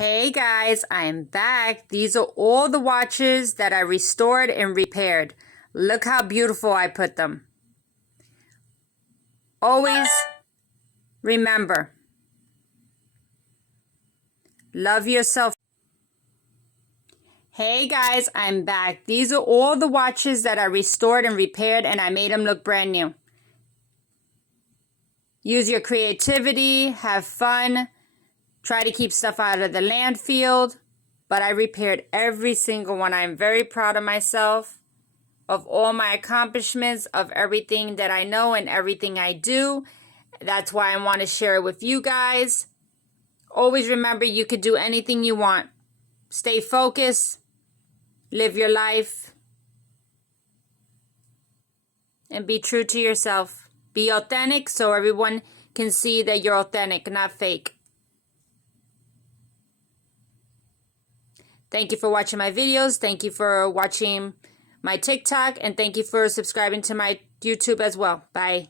Hey guys, I'm back. These are all the watches that I restored and repaired. Look how beautiful I put them. Always remember, love yourself. Hey guys, I'm back. These are all the watches that I restored and repaired, and I made them look brand new. Use your creativity, have fun, try to keep stuff out of the landfill, but I repaired every single one. I'm very proud of myself, of all my accomplishments, of everything that I know and everything I do. That's why I want to share it with you guys. Always remember, you could do anything you want. Stay focused, live your life, and be true to yourself. Be authentic so everyone can see that you're authentic, not fake. Thank you for watching my videos. Thank you for watching my TikTok. And thank you for subscribing to my YouTube as well. Bye.